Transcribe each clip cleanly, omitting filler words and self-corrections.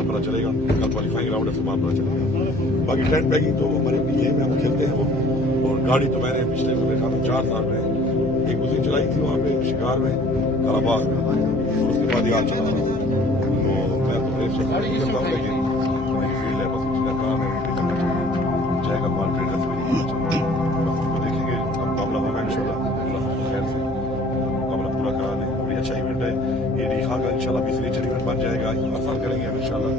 कल पता चलेगा, कल क्वालिफाइंग राउंड है, सुबह पता चलेगा। बाकी टेंट पैकिंग तो हमारे ये में हम खेलते हैं वो, और गाड़ी तो मैंने पिछले मेरे ख्याल में 4 साल में एक उसी चलाई थी वहाँ पे शिकार में, कराबाग में, और उसके बाद यहाँ चला। तो मैं तो रेस करता हूँ, लेकिन मेरी फील्ड है, बस उसका काम है, जाएगा फॉल ट्रेडर्स में, बस उसको देखेंगे। अब मुकाबला होगा इंशाल्लाह खैर से, मुकाबला पूरा करा दें। बड़ी अच्छा इवेंट है ये, रीखा का इंशाल्लाह 20 इवेंट बन जाएगा, आसान करेंगे हम इंशाल्लाह।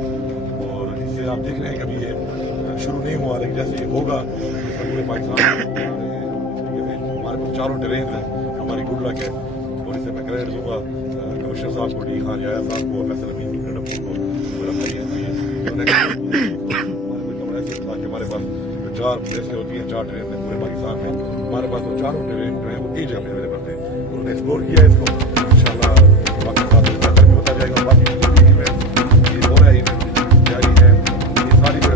और इससे आप देख रहे हैं कि अभी ये शुरू नहीं हुआ, लेकिन जैसे ये होगा पूरे पाकिस्तान हमारे पास चारों ट्रेन है, हमारी गुड लक है। और इससे मैं क्रेडिट दूंगा कमिश्नर साहब को, डी खान याया साहब को, फैसल अमीन को, हमारे पास 4 प्लेसें होती हैं, 4 ट्रेन पूरे पाकिस्तान में, हमारे पास तो चारों ट्रेन वो 3 जगह अवेलेबल थे। उन्होंने एक्सप्लोर किया इसको, इंशाल्लाह बाकी साथ होता जाएगा। बाकी ये हो रहा है, जारी है, ये सारी जो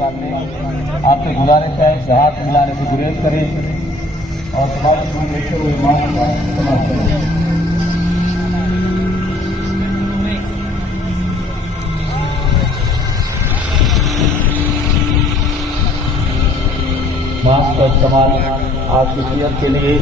आपसे गुजारिश है कि हाथ मिलाने से गुरेज करें और समाज को देखते हुए मान का इस्तेमाल करें। मास्क का इस्तेमाल आपकी सेहत के लिए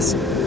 Yes.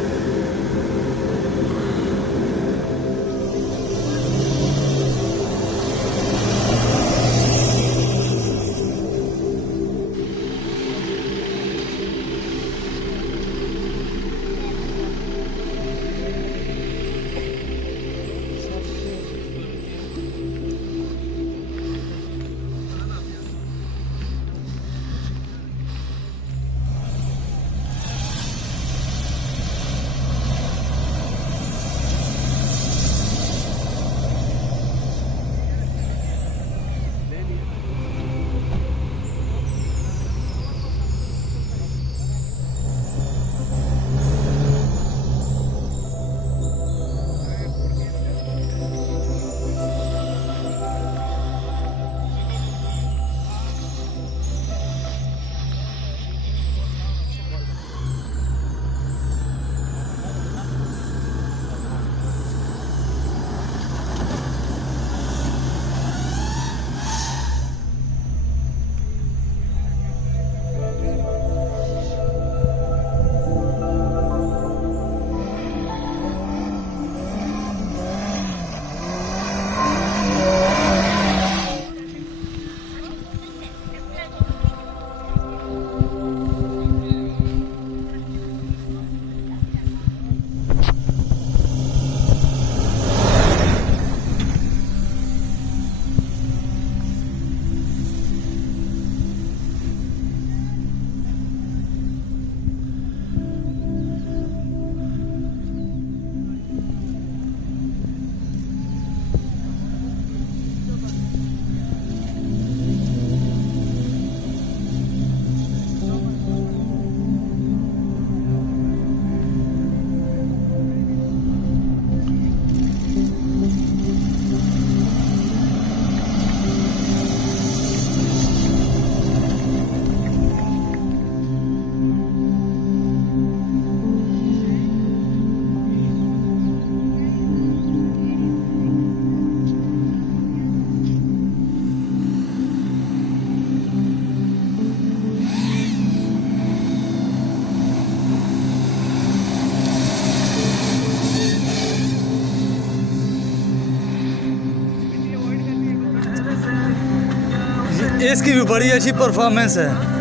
इसकी भी बड़ी अच्छी परफॉर्मेंस है।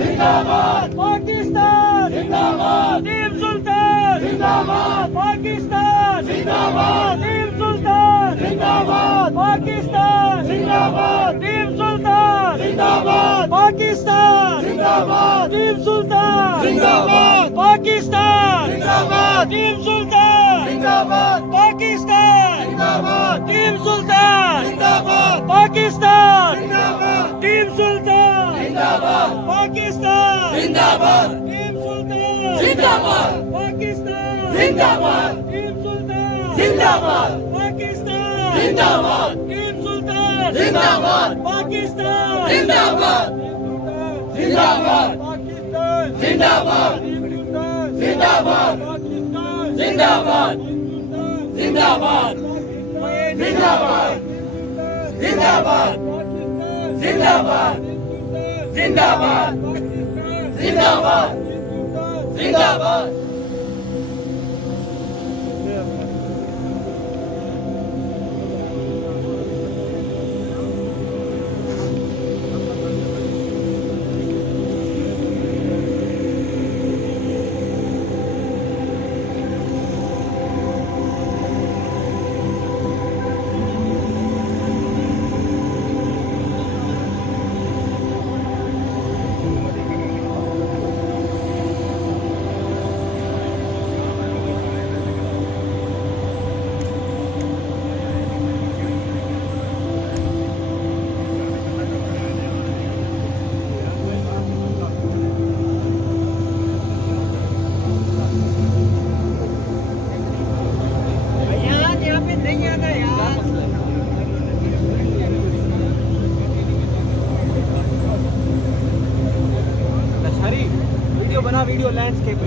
जिंदाबाद पाकिस्तान जिंदाबाद टीम सुल्तान जिंदाबाद पाकिस्तान जिंदाबाद टीम सुल्तान जिंदाबाद पाकिस्तान जिंदाबाद टीम सुल्तान जिंदाबाद पाकिस्तान जिंदाबाद टीम सुल्तान जिंदाबाद पाकिस्तान जिंदाबाद टीम सुल्तान जिंदाबाद पाकिस्तान जिंदाबाद टीम सुल्तान जिंदाबाद पाकिस्तान जिंदाबाद टीम सुल्तान जिंदाबाद पाकिस्तान जिंदाबाद टीम सुल्तान जिंदाबाद पाकिस्तान जिंदाबाद टीम सुल्तान जिंदाबाद पाकिस्तान जिंदाबाद टीम सुल्तान जिंदाबाद पाकिस्तान जिंदाबाद जिंदाबाद पाकिस्तान जिंदाबाद जिंदाबाद पाकिस्तान जिंदाबाद जिंदाबाद जिंदाबाद जिंदाबाद जिंदाबाद जिंदाबाद जिंदाबाद जिंदाबाद वीडियो लैंडस्केप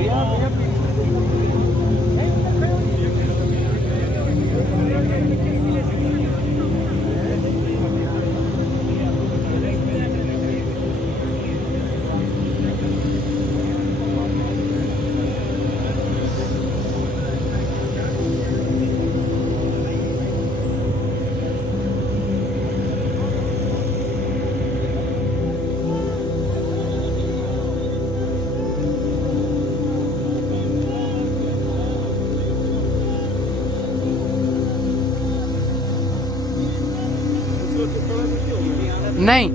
नहीं।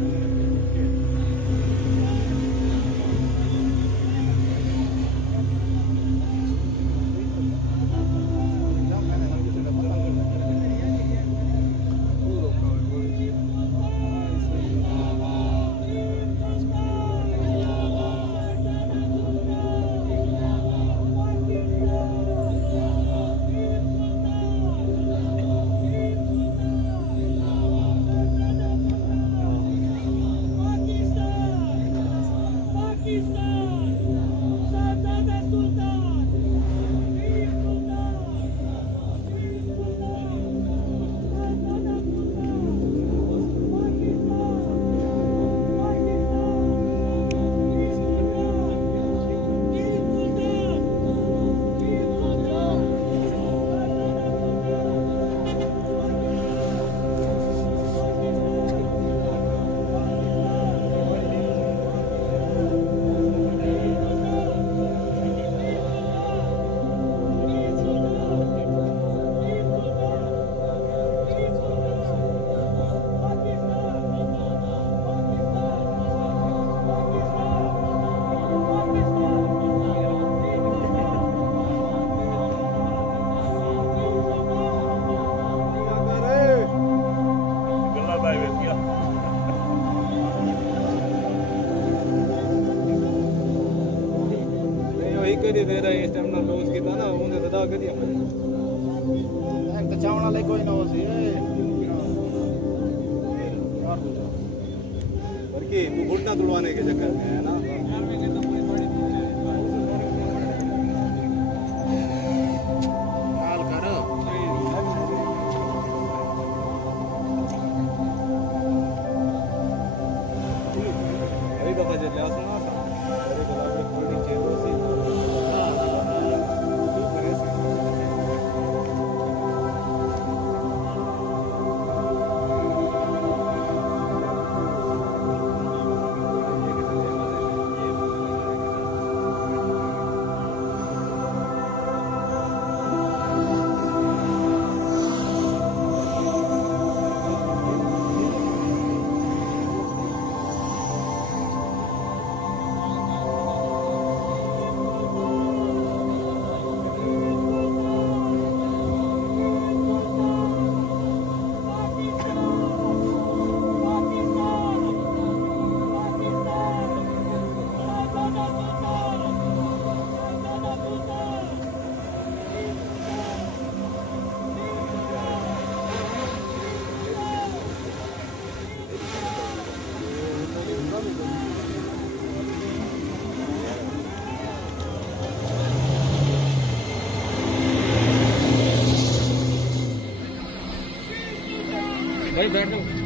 करी दे रहा है इस टाइम ना रोज की था ना उन्हें सदा कर दिया एक तो चावना ले कोई ना हो सी बल्कि वो घुटना तुड़वाने के चक्कर में है ना हाल करो यही दफा जे ले आसना था अरे गुलाब के फूल नीचे रोसी भाई बैठ जाओ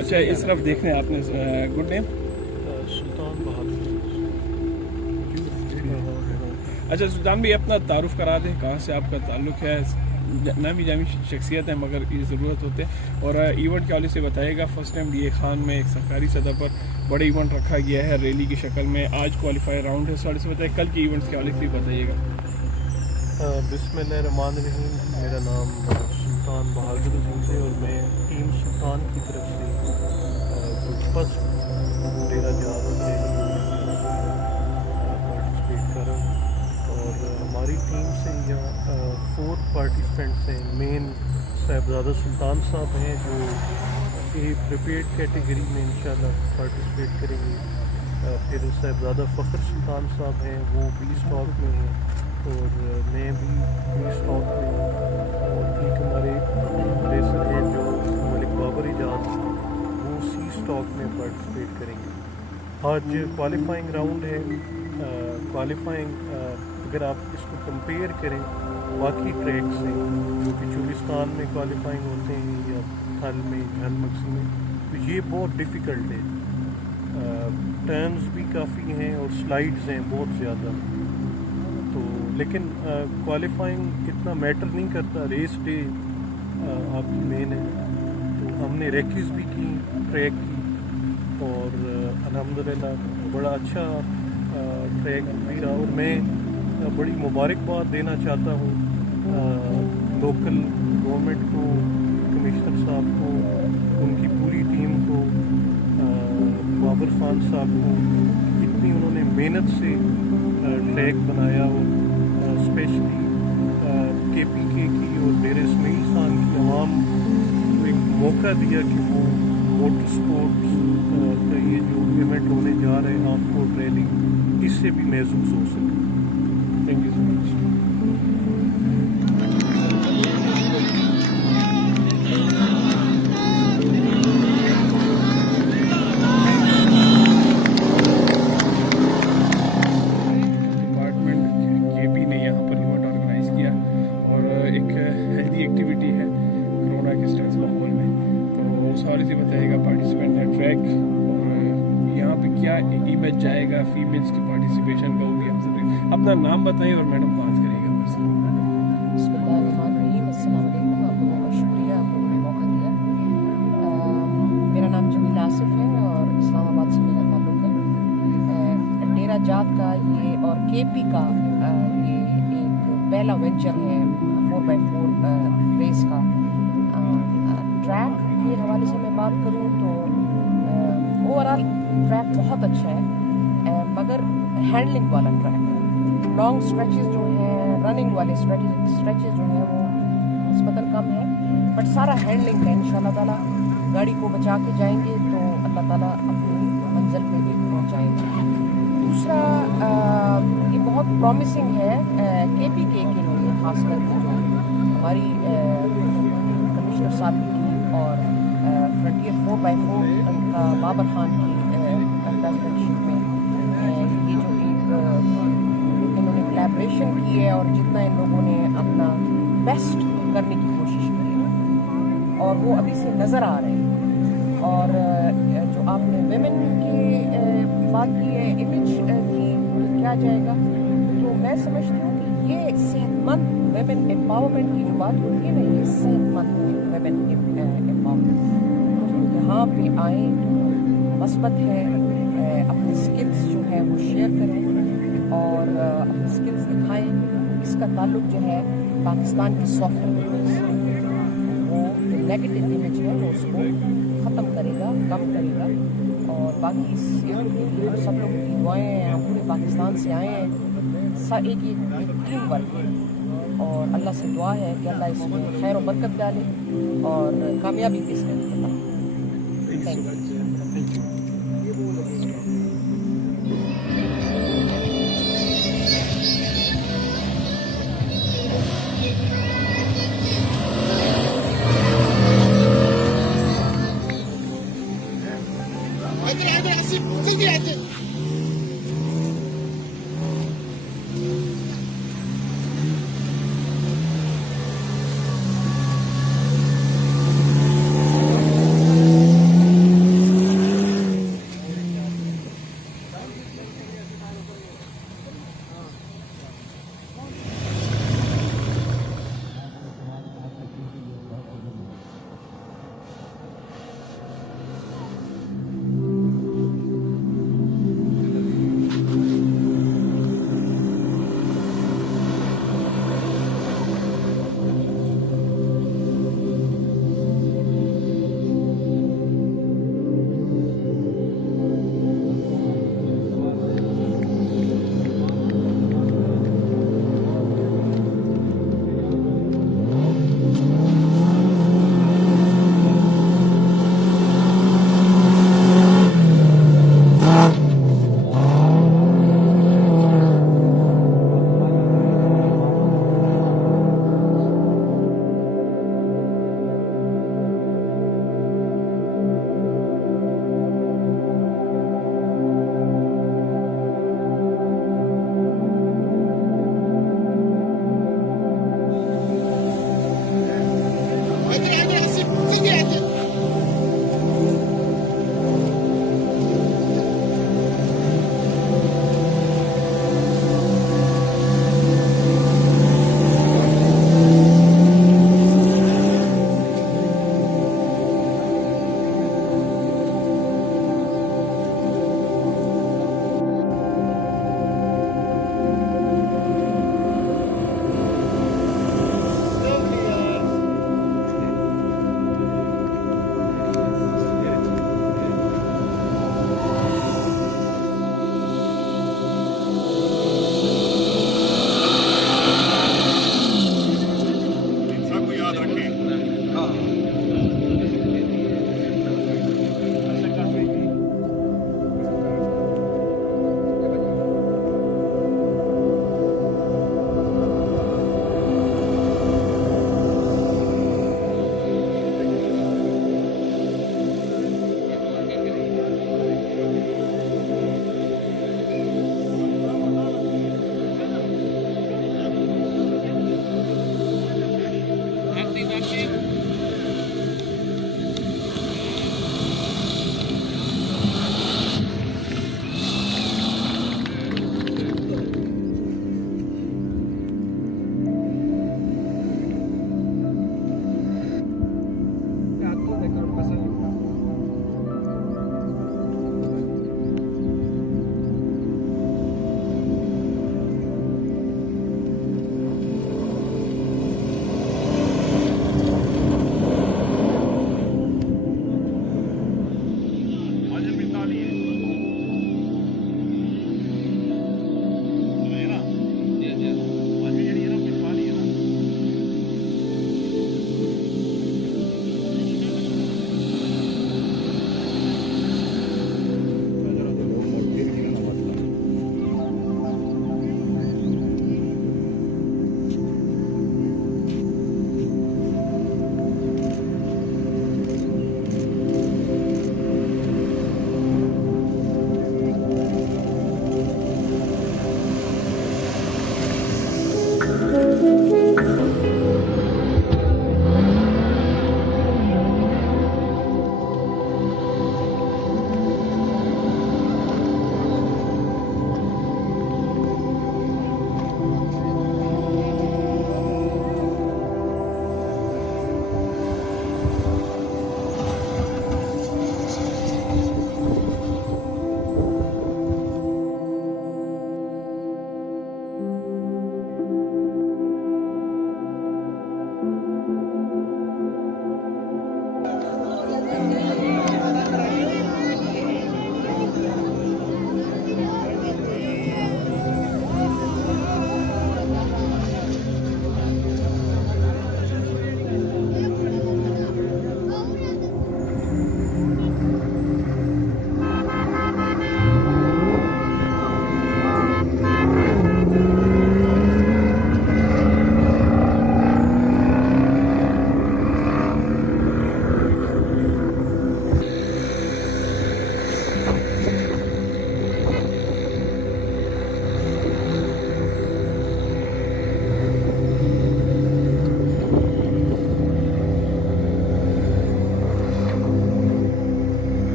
अच्छा, इस तरफ देख रहे हैं आपने, गुड नेम सुल्तान बहादुर। अच्छा सुल्तान भाई, अपना तारुफ करा दें, कहाँ से आपका ताल्लुक़ है? नामी जामी शख्सियत है मगर ये ज़रूरत होते हैं। और इवेंट के हवाले से बताइएगा। फर्स्ट टाइम डीए खान में एक सरकारी सतह पर बड़े इवेंट रखा गया है रैली की शक्ल में। आज क्वालिफाई राउंड है, इस हवाले से बताइए, कल के इवेंट्स के हवाले से बताइएगा। बिस्मिल्लाहिर्रहमानिर्रहीम। मेरा नाम सुल्तान बहादुर है और मैं टीम सुल्तान की तरफ से फर्स्ट डेरा जहाज पार्टिसिपेट कर रहा हूँ। और हमारी टीम से यहाँ 4 पार्टिसिपेंट्स हैं। मेन साहिबजादा सुल्तान साहब हैं जो ए प्रिपेयर्ड कैटेगरी में इंशाल्लाह पार्टिसिपेट करेंगे। फिर साहिबजादा फ़ख्र सुल्तान साहब हैं, वो बी स्टॉक में हैं और मैं भी बी स्टॉक में हूँ। और एक हमारे रेसर हैं जो मलिक बाबर एजाज, वो सी स्टॉक में पार्टिसिपेट करेंगे। आज क्वालिफाइंग राउंड है। क्वालिफाइंग अगर आप इसको कंपेयर करें बाकी ट्रैक से जो कि चूलिस्तान में क्वालिफाइंग होते हैं या थल में, झल मक्सी में, तो ये बहुत डिफ़िकल्ट है। टर्न्स भी काफ़ी हैं और स्लाइड्स हैं बहुत ज़्यादा। तो लेकिन क्वालिफाइंग इतना मैटर नहीं करता, रेस डे आपकी मेन है। तो हमने रेकिस भी की ट्रैक की और अल्हम्दुलिल्लाह बड़ा अच्छा ट्रैक भी रहा। और मैं बड़ी मुबारकबाद देना चाहता हूँ लोकल गवर्नमेंट को, कमिश्नर साहब को, उनकी पूरी टीम को, बाबर खान साहब को, इतनी उन्होंने मेहनत से ट्रैक बनाया। और स्पेशली KPK की और डेरे इस्माइल खान की आवाम को एक मौका दिया कि वो मोटर स्पोर्ट्स का ये जो इवेंट होने जा रहे हैं ऑफ रोड रैली, इससे भी महसूस हो सके। Thank you so much. जाएगा फीमेल्स की पार्टिसिपेशन का, वो भी हम सब अपना नाम बताएं और मैडम बात करेंगे बस। बिस्मिल्लाहिर्रहमानिर्रहीम। अस्सलाम वालेकुम। आपको बहुत शुक्रिया, आपको मौका दिया। मेरा नाम जमील आसिफ है और इस्लामाबाद से मेरा ताल्लुक़ है। डेरा जात का ये और KP का ये एक पहला वेंचर है 4x4 रेस का। ट्रैक के हवाले से मैं बात करूँ तो ओवरऑल ट्रैक बहुत अच्छा है, मगर हैंडलिंग वाला ट्रैक है। लॉन्ग स्ट्रेचेस जो हैं, रनिंग वाले स्ट्रेचेस जो हैं वो निस्बतन कम है, बट सारा हैंडलिंग है। इंशाल्लाह ताला गाड़ी को बचा के जाएंगे तो अल्लाह ताला अपनी मंजिल पे भी पहुँचाएंगे। दूसरा ये बहुत प्रॉमिसिंग है KPK के लिए, खासकर जो हमारी कमिश्नर साहब की और फ्रंटियर 4x4 उनका बाबर खान की प्रेसिडेंटशिप में ये जो एक और जितना इन लोगों ने अपना बेस्ट करने की कोशिश की है और वो अभी से नज़र आ रहे हैं। और जो आपने वेमेन की बात की है, इमेज की क्या जाएगा, तो मैं समझती हूँ कि ये सेहतमंद वेमेन एम्पावरमेंट की जो बात होती है ना, ये सेहतमंद वेमेन एम्पावरमेंट। तो यहाँ पे आए तो मस्बत है, अपने स्किल्स जो है वो शेयर करें और अपने स्किल्स दिखाएं। इसका ताल्लुक जो है पाकिस्तान की सॉफ्टवेयर से, वो नेगेटिव इमेज है वो उसको ख़त्म करेगा, कम करेगा। और बाकी इस हम सब लोग की दुआएं हैं, हम पूरे पाकिस्तान से आए हैं, एक टीम वर्क है और अल्लाह से दुआ है कि अल्लाह इसमें खैर और बरकत डाले और कामयाबी के साथ। Thank you.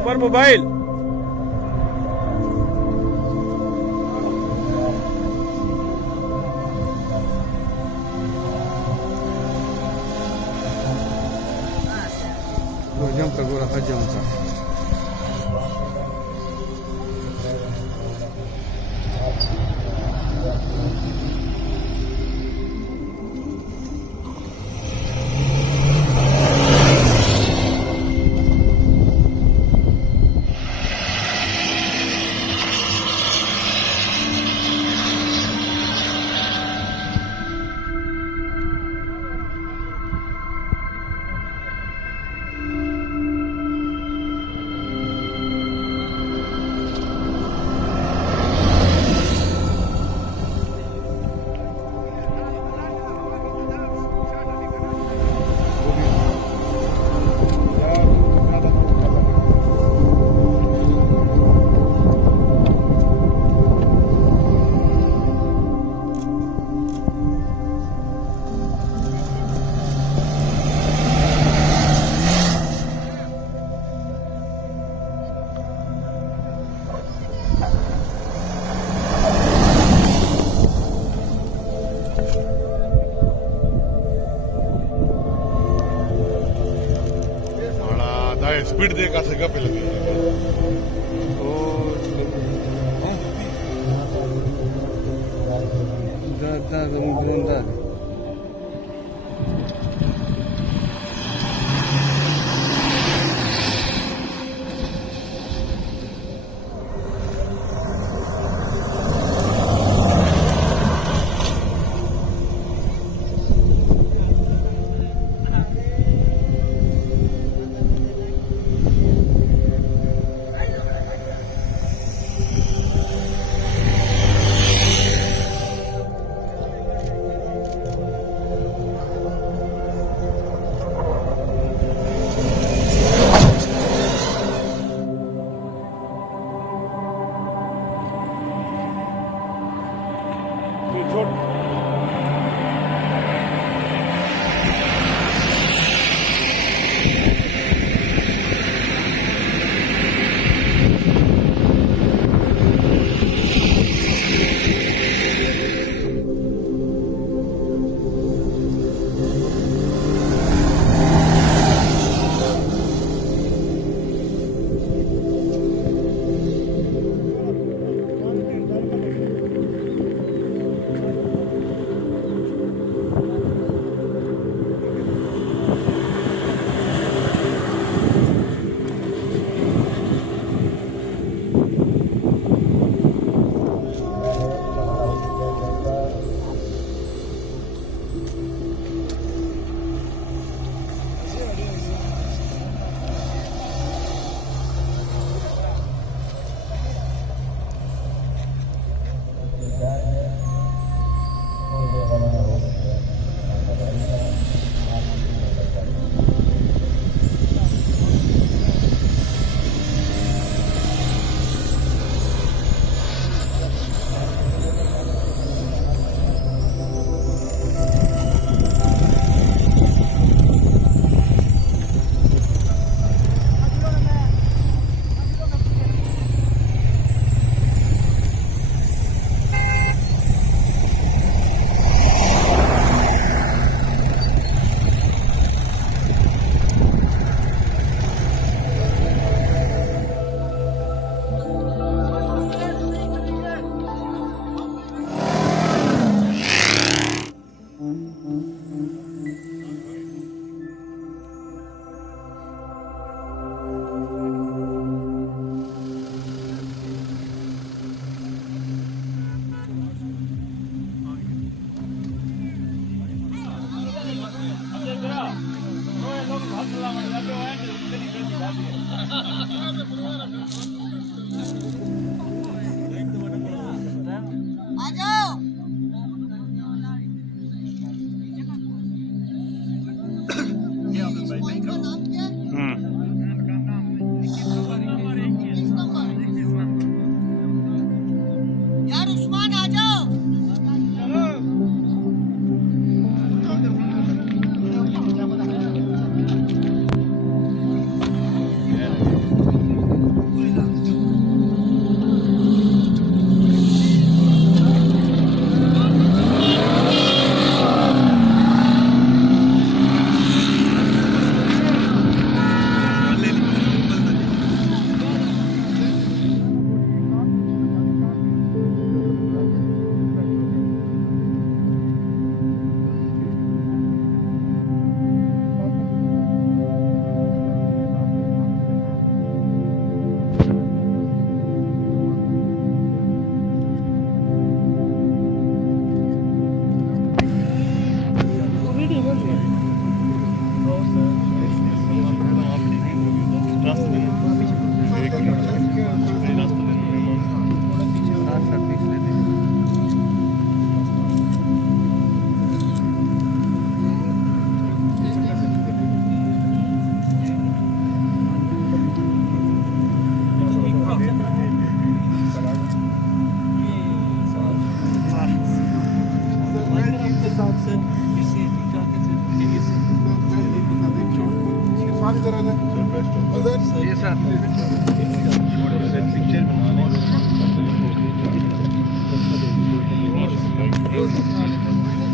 ऊपर mobile jam ka gora hajam ka speed देखा सका पे लगी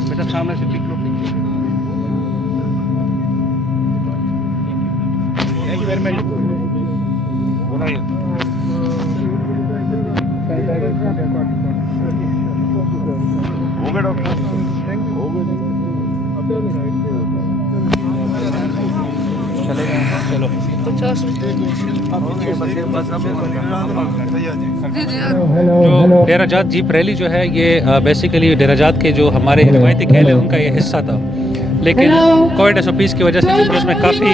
बेटा सामने से पिक लो। Thank you very much. हो गए डॉक्टर, हो गए। चलेगा, चलो 50 जो डेराजात जीप रैली जो है ये बेसिकली डेराजात के जो हमारे रिवायती खेल है उनका ये हिस्सा था, लेकिन कोविड SOPs की वजह से क्योंकि उसमें काफ़ी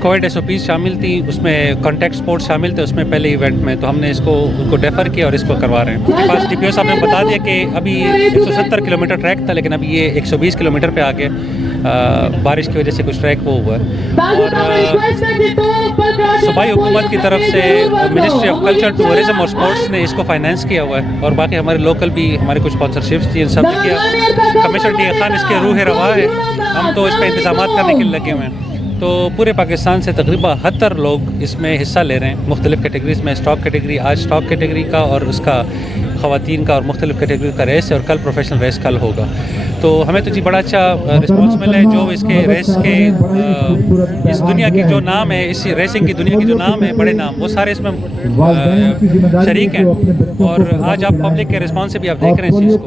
कोविड SOPs शामिल थी, उसमें कॉन्टैक्ट स्पोर्ट्स शामिल थे उसमें पहले इवेंट में, तो हमने इसको उनको डेफर किया और इसको करवा रहे हैं। उसके पास DPO साहब ने बता दिया कि अभी 170 किलोमीटर ट्रैक था, लेकिन अभी ये 120 किलोमीटर पे आ गया, बारिश की वजह से कुछ ट्रैक वो हुआ है। और सूबाई हुकूमत की तरफ से मिनिस्ट्री ऑफ कल्चर, टूरिज्म और स्पोर्ट्स ने इसको फाइनेंस किया हुआ है, और बाकी हमारे लोकल भी हमारे कुछ स्पॉन्सरशिप्स थी, इन सब ने किया। कमिश्नर डी खान इसके रूह रवा है, हम तो इस पर इंतजाम करने के लिए लगे हुए हैं। तो पूरे पाकिस्तान से तकरीबन 71 लोग इसमें हिस्सा ले रहे हैं, मुख्तलिफ कैटेगरीज में। स्टॉक कैटेगरी आज स्टॉक कैटेगरी का और उसका ख़वातीन का और मुख्तलिफ कैटेगरी का रेस है, और कल प्रोफेशनल रेस कल होगा। तो हमें तो जी बड़ा अच्छा रिस्पॉन्स मिला है। जो इसके रेस के इस दुनिया की जो नाम है, इस रेसिंग की दुनिया की जो नाम है, बड़े नाम, वो सारे इसमें शरीक हैं। और आज आप पब्लिक के रिस्पॉन्स से भी आप देख रहे हैं इस चीज़ को,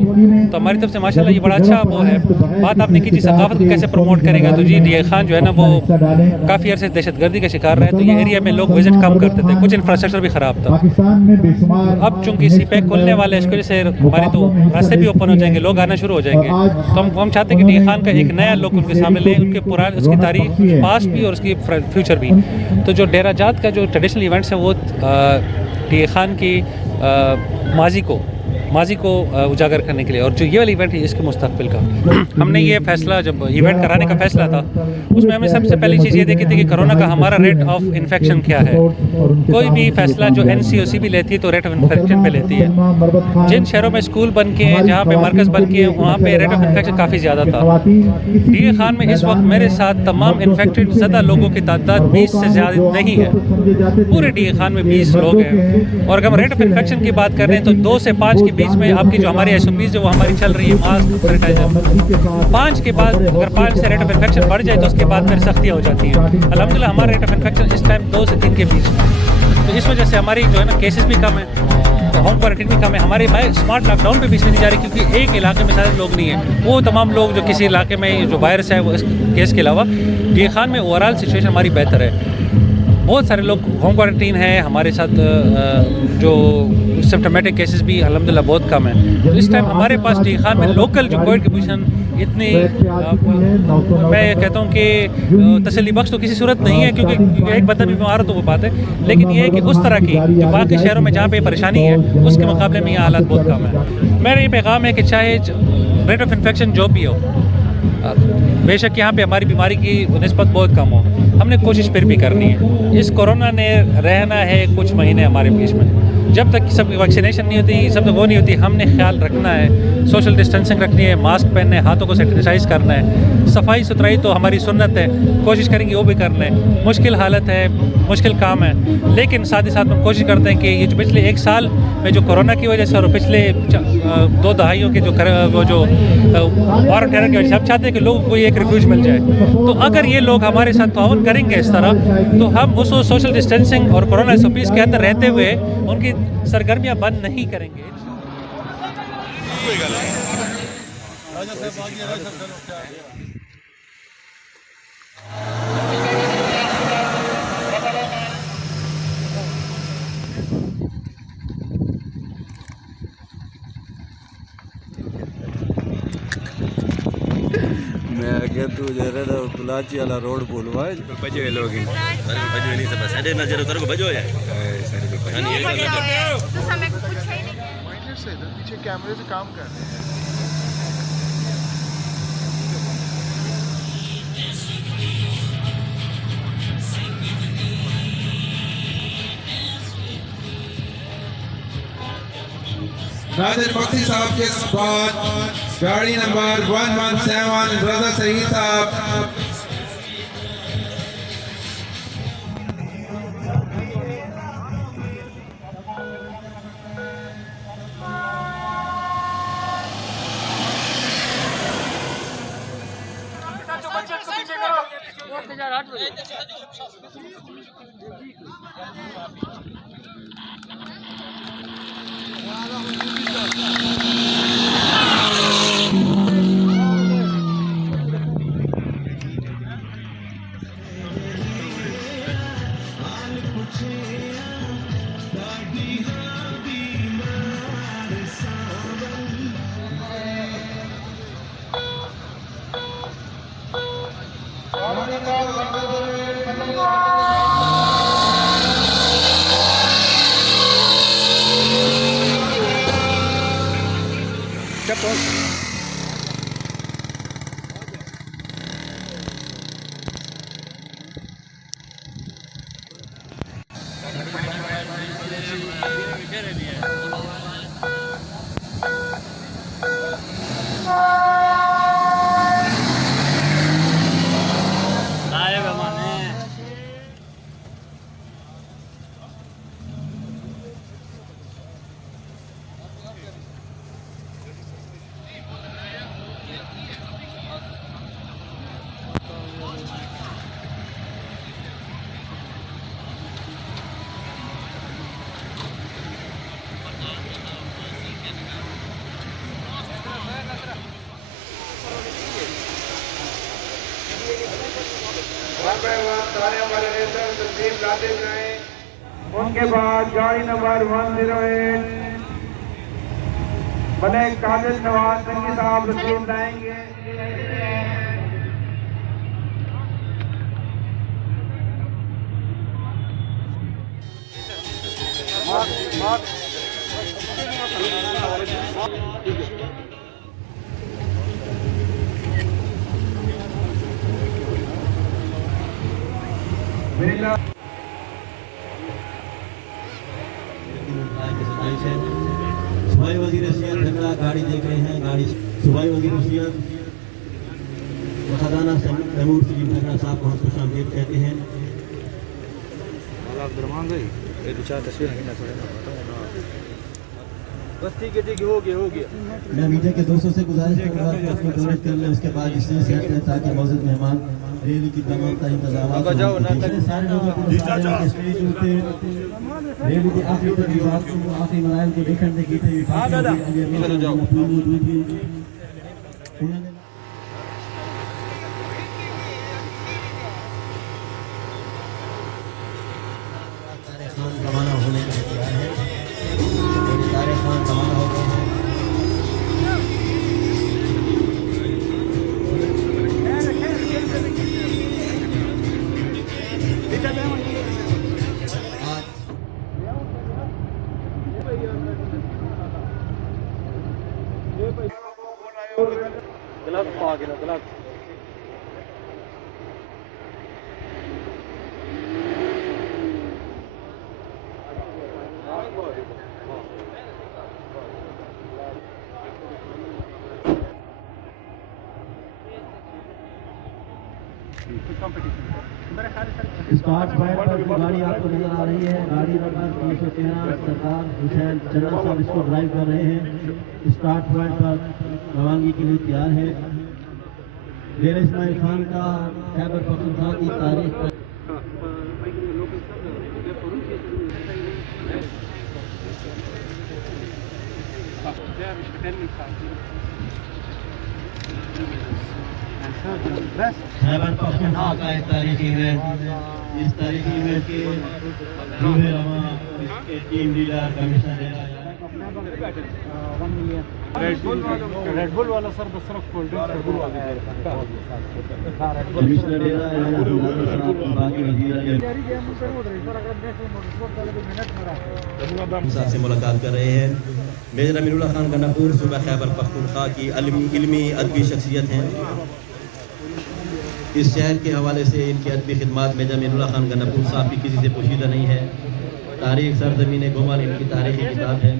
तो हमारी तरफ से माशाल्लाह ये बड़ा अच्छा वो है। बात आपने की जी सकाफत को कैसे प्रमोट करेगा, तो जी DA खान जो है ना वो काफ़ी अर्से दहशतगर्दी का शिकार रहे, तो ये एरिया में लोग विजिट कम करते थे, कुछ इंफ्रास्ट्रक्चर भी ख़राब था। अब चूँकि CPEC खुलने वाले इसकी वजह से हमारे तो रास्ते भी ओपन हो जाएंगे, लोग आना शुरू हो जाएंगे। तो हम चाहते हैं कि DA खान का एक नया लुक उनके सामने ले, उनके पुराने उसकी तारीख, पास्ट भी और उसकी फ्यूचर भी। तो जो डेराजात का जो ट्रेडिशनल इवेंट्स है वो DA खान की माजी को उजागर करने के लिए, और जो ये वाला इवेंट है इसके मुस्तकबिल का हमने ये फैसला, जब इवेंट कराने का फैसला था उसमें हमें सबसे पहली चीज़ ये देखी थी कि कोरोना का हमारा रेट ऑफ इन्फेक्शन क्या है। कोई भी फैसला जो NCOC भी लेती है तो रेट ऑफ इन्फेक्शन पे लेती है। जिन शहरों में स्कूल बन के हैं, जहाँ पे मरकज़ बन के हैं, वहाँ पे रेट ऑफ इन्फेक्शन काफ़ी ज़्यादा था। DA खान में इस वक्त मेरे साथ तमाम इन्फेक्टेड ज़्यादा लोगों की तादाद 20 से ज़्यादा नहीं है, पूरे DA खान में 20 लोग हैं। और अगर हम रेट ऑफ इन्फेक्शन की बात कर रहे हैं तो 2 से 5 के बीच में आपकी जो हमारी SOPs जो वो हमारी चल रही है, मास्क, सैनिटाइजर, 5 के बाद अगर 5 से रेट ऑफ इन्फेक्शन बढ़ जाए तो उसके बाद फिर सख्तियाँ हो जाती हैं। अल्हम्दुलिल्लाह हमारा रेट ऑफ इन्फेक्शन इस टाइम 2 से 3 के बीच में, तो इस वजह से हमारी जो है ना केसेस भी कम है, होम क्वारंटीन भी कम है। हमारे स्मार्ट लॉकडाउन पे भी इसमें नहीं जा रही, क्योंकि एक इलाके में सारे लोग नहीं है, वो तमाम लोग जो किसी इलाके में जो वायरस है वो इस केस के अलावा DA खान में ओवरऑल सिचुएशन हमारी बेहतर है। बहुत सारे लोग होम क्वारंटीन है हमारे साथ, जो सिम्टोमेटिक केसेस भी अल्हम्दुलिल्लाह बहुत कम है। तो इस टाइम हमारे पास टी खान में लोकल जो कोविड की पोजीशन इतनी मैं कहता हूँ कि तसल्ली बख्श तो किसी सूरत नहीं है, क्योंकि एक बंदा भी बीमार हो तो वो बात है, लेकिन ये है कि उस तरह की जो बाकी शहरों में जहाँ पे परेशानी है उसके मुकाबले में ये हालात बहुत कम है। मेरा ये पैगाम है कि चाहे रेट ऑफ इन्फेक्शन जो भी हो, बेशक यहाँ पे हमारी बीमारी की निस्बत बहुत कम हो, हमने कोशिश फिर भी करनी है। इस कोरोना ने रहना है कुछ महीने हमारे बीच में, जब तक सब वैक्सीनेशन नहीं होती, सब वो नहीं होती, हमने ख्याल रखना है, सोशल डिस्टेंसिंग रखनी है, मास्क पहनना है, हाथों को सैनिटाइज करना है, सफाई सुथराई तो हमारी सुन्नत है, कोशिश करेंगे वो भी करना है। मुश्किल हालत है, मुश्किल काम है, लेकिन साथ ही साथ हम कोशिश करते हैं कि ये जो पिछले 1 साल में जो कोरोना की वजह से और पिछले 2 दहाइयों के वो जो वार ऑफ टेरर की वजह से हम चाहते हैं कि लोगों को एक रिफ्यूज मिल जाए। तो अगर ये लोग हमारे साथ ताउन करेंगे इस तरह, तो हम उस सोशल डिस्टेंसिंग और कोरोना SOPs के अंदर रहते हुए उनकी सरगर्मियां बंद नहीं करेंगे। मैं आगे तू जरा ना गुलाची वाला रोड बोलवाए बजे लोग अरे बजे नहीं सब साढ़े नजर उधर को बजो यार तो समय को कुछ है नहीं, माइनर से इधर पीछे कैमरे से काम कर रहे हैं। नादिर बख्शी साहब के बाद गाड़ी नंबर 117 रजा सईद साहब। उनके बाद गाड़ी नंबर 108 मलिक कादिर नवाज सिंह साहब रसूल लाएंगे। सूबाई वज़ीर अशरियत झगड़ा गाड़ी देख रहे हैं। गाड़ी सूबाई वज़ीर अशरियत वफादाना तैमूर सलीम झगड़ा साहब को हम खुश आमदीद कहते हैं। मैं मीडिया के दोस्तों से गुजारिश करूँगा कि अपनी कवरेज कर लें, उसके बाद इसलिए सेट करें ताकि मौजूद मेहमान रैली की तमाम इंतजाम सारे लोगों को रैली के आखिरी तकरीबात को आखिरी मनाइल को देखने की थी। स्टार्ट पॉइंट पर जो गाड़ी आपको नजर आ रही है, गाड़ी नंबर 313 सरदार हुसैन जनरल साहब इसको ड्राइव कर रहे हैं। स्टार्ट पॉइंट पर रवानगी के लिए तैयार है। डेरा इस्माइल खान का खैबर पख्तूनख्वा की तारीख पर खैबर पख्तूनख्वा का एक तारीखी इवेंट, इस तारीखी इवेंट के रूह रवां इसके team leader commissioner red bull वाला सर बस सिर्फ कोल्ड ड्रिंक कमिश्नर डेरा बाकी वजीर साहब से मुलाकात कर रहे हैं। मेजर अमीरुल्लाह खान गन्नापुर सूबा खैबर पख्तूनख्वा की इल्मी अदबी शख्सियत हैं। इस शहर के हवाले से इनकी अदबी खिदमात मेजर अमीरुल्लाह खान गन्नापुर साहब की किसी से पोशीदा नहीं है। तारीख सरजमीन गुमान इनकी तारीखी किताब है।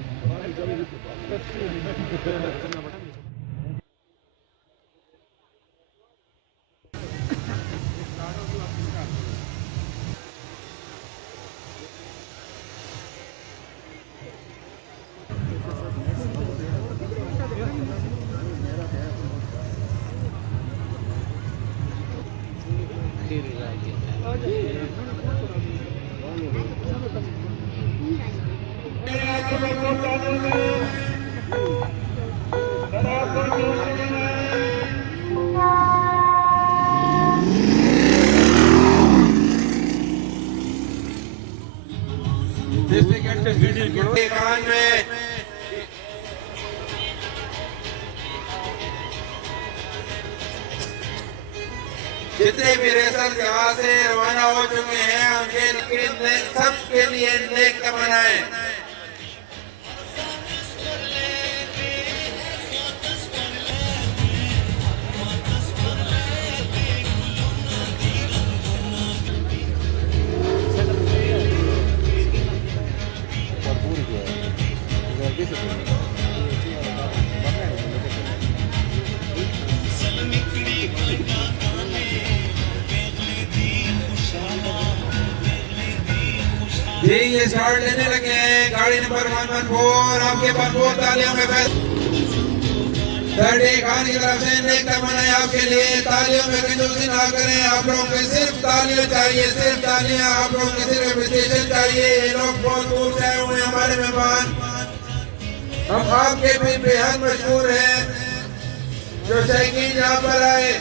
जितने भी रेसर यहाँ से रवाना हो चुके हैं उनके सबके लिए नेक तमन्नाएं। जी ये स्टार्ट लेने लगे हैं। गाड़ी नंबर 114 आपके पास बहुत तालियों में सरडे खान की तरफ से नेक तमन्नाएं आपके लिए। तालियों में कंजूसी ना करें, आप लोगों को सिर्फ तालियां चाहिए, सिर्फ तालियां। आप लोगों को सिर्फ एप्रिसिएशन चाहिए। ये लोग बहुत दूर से आए हुए हैं हमारे मेहमान। हम आपके भी बेहद मशहूर हैं जो शौकीन यहाँ पर आए।